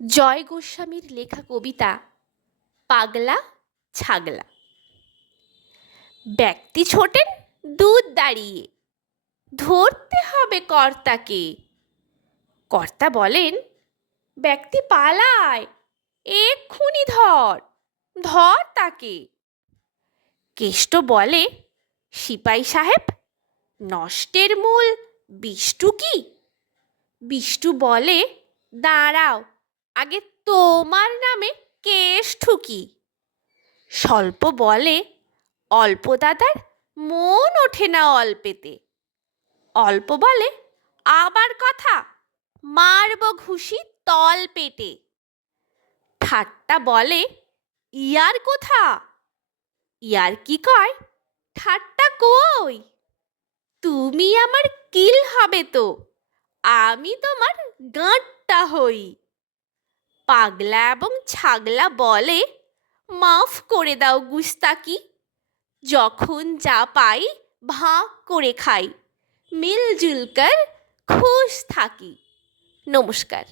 জয় গোস্বামীর লেখা কবিতা পাগলা ছাগলা। ব্যক্তি ছোটেন দুধ দাঁড়িয়ে, ধরতে হবে কর্তাকে। কর্তা বলেন, ব্যক্তি পালায়, এক্ষুনি ধর, ধর তাকে। কেষ্ট বলে, সিপাই সাহেব, নষ্টের মূল বিষ্টু কি? বিষ্টু বলে, দাঁড়াও, আগে তোমার নামে কেস ঠুকি। স্বল্প বলে, অল্প দাদার মন ওঠে না অল্পেতে। অল্প বলে, আবার কথা, মারব ঘুষি তল পেটে। ঠাট্টা বলে, ইয়ার কোথা? ইয়ার কি কয়, ঠাট্টা কই? তুমি আমার কিল হবে তো, আমি তোমার গাঁটটা হই। পাগলা এবং ছাগলা বলে, মাফ করে দাও গুস্তাকি, যখন যা পাই ভাগ করে খাই, মিলজুল কর খুশ থাকি। নমস্কার।